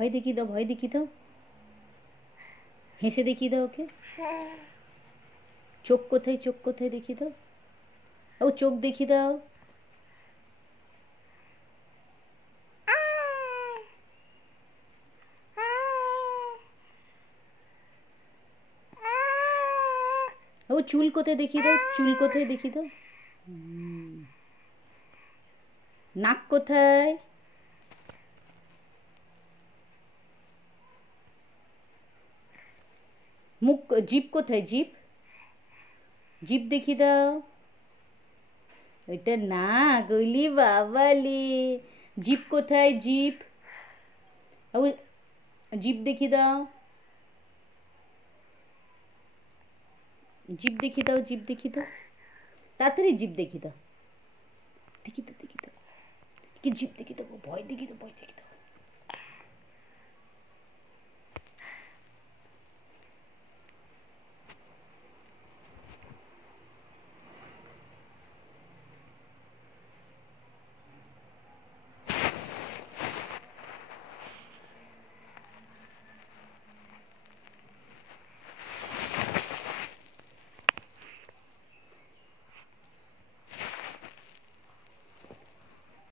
ভয় দেখিয়ে দাও, ভয় দেখিয়ে দাও, হেসে দেখিয়ে দাও ওকে। চোখ কোথায়, চোখ কোথায় দেখিয়ে দাও, ও চোখ দেখিয়ে দাও। ও চুল কোথায় দেখিয়ে দাও, চুল কোথায় দেখিয়ে দাও। নাক কোথায়, মুখ, জিভ কোথায়, জিভ, জিভ দেখিয়ে দাও। ওইটা নাক, ওইলি বাবালি। জিভ কোথায়, জিভ, ও জিভ দেখিয়ে দাও, জিভ দেখিয়ে দাও, জিভ দেখিয়ে দাও, তাড়াতাড়ি জিভ দেখিয়ে দাও, দেখিয়ে দাও, দেখিয়ে দাও, কি জিভ দেখিয়ে দাও, ভয় দেখিয়ে দাও, ভয় দেখিয়ে দাও।